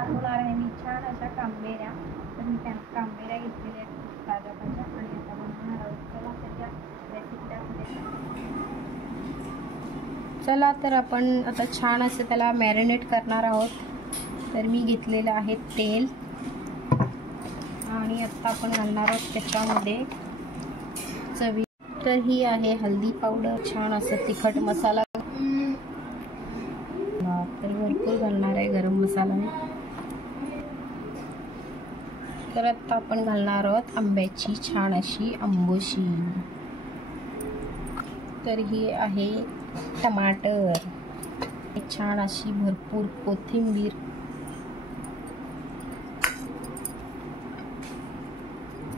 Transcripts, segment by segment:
दाखवणार आहे मी छान अशा कांबेऱ्या. तर मी त्या कांबेऱ्या घेतलेल्या आहेत ताज्या ताज्या आणि आता बनवणार आहोत. चला त्याच्या रेसिपी दाखवते. चला तर आपण आता छान असं त्याला मॅरिनेट करणार आहोत. तर मी घेतलेलं आहे तेल आणि आता आपण घालणार आहोत त्याच्यामध्ये चवी. तर ही आहे हल्दी पावडर, छान असं तिखट मसाला, तर भरपूर घालणार आहे गरम मसाला. तर आता आपण घालणार आहोत आंब्याची छान अशी आंबोशी. तर ही आहे टमाटर, छान अशी भरपूर कोथिंबीर.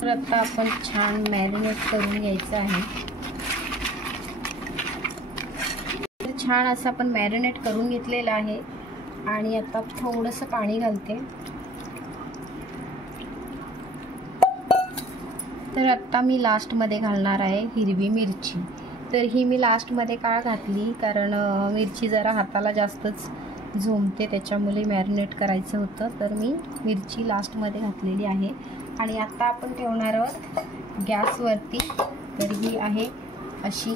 तर आता आपण छान मॅरिनेट करून घ्यायचं आहे. छान असं आपण मॅरिनेट करून घेतलेलं आहे आणि आता थोडंसं पाणी घालते. तर आता मी लास्टमध्ये घालणार आहे हिरवी मिरची. तर ही मी लास्टमध्ये का घातली, कारण मिरची जरा हाताला जास्तच झोंबते, त्याच्यामुळे मॅरिनेट करायचं होतं. तर मी मिरची लास्टमध्ये घातलेली आहे आणि आता आपण ठेवणार आहोत गॅसवरती. तर ही आहे अशी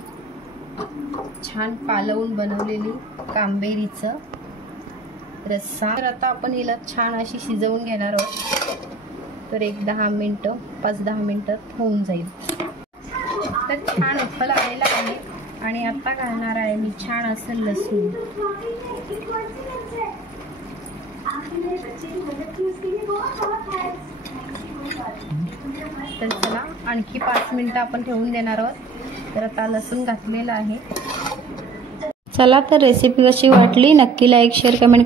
छान पालवून बनवलेली कांबेरीचं रस्सा. तर आता आपण हिला छान अशी शिजवून घेणार आहोत. तर 5-10 मिनटं होऊन जाईल. तर छान उकळ आलेला आहे आणि आता घालणार आहे मी छान असं लसूण. तर चला आणखी 5 मिनटं आपण ठेवून देणार आहोत. तर आता लसूण घातलेलं आहे. चला तर रेसिपी कशी वाटली नक्की लाईक शेअर कमेंट